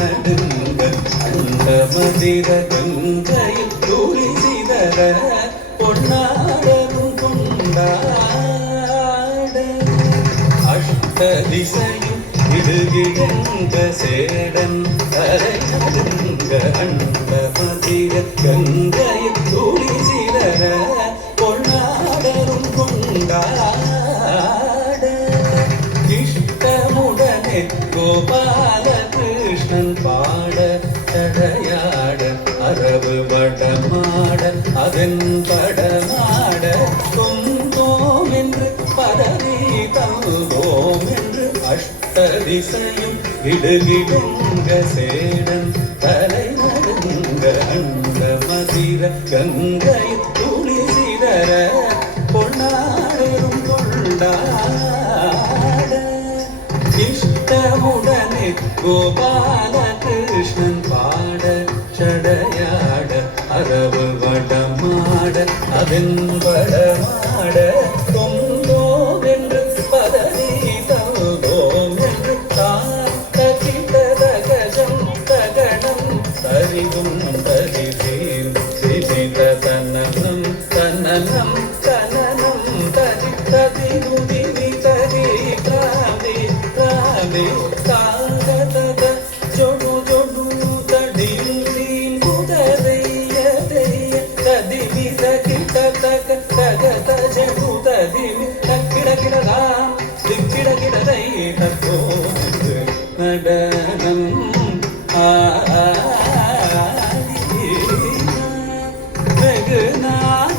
நடுங்க அந்த மதிர கங்கையில் துளி சிதற பொன்னாடரும் கொண்டாட அஷ்ட திசையும் இடுகிழங்க சேடன் தரை நடுங்க அந்த மதிர கங்கையில் துளி சிதற பொன்னாடரும் கொண்டாட இஷ்டமுடனே கோபால கிருஷ்ணன் பாட தடையாட அரபு வடமாட அதன் படமாட தொந்தோம் என்று பதவி தந்தோம் என்று அஷ்ட திசையும் இடுகிடுங்க சேடன் தலை நடுங்க அண்ட மதிர கங்கை துளி சிதற பொன்னாடரும் கொண்டாட இஷ்டமுடனே கோபால கிருஷ்ணன் பாட சடையாட அரபு வடமாட அதன் வடமாட தொந்தோம் என்று பதவி தந்தோம் என்று காத்த கிட்டத கஜம் தகணம் தரிதும் தரிதேன் சிதித தனனம் தனனம் தனனம் தரி ததிருதி தரி கிராமி கிராமி காதத ஜொடு ஜொடு தடிலீன் புததைய தெய்ய ததிவித கிட்ட தக தகத ஜடு ததிவி தக்கிட கிடதா திக்கிட கிடதை தக்கோ நடனம் வெகு நாகரீகமாகவே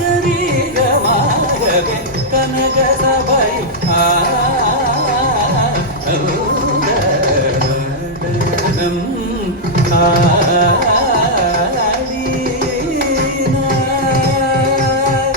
கனக சபை நடனம்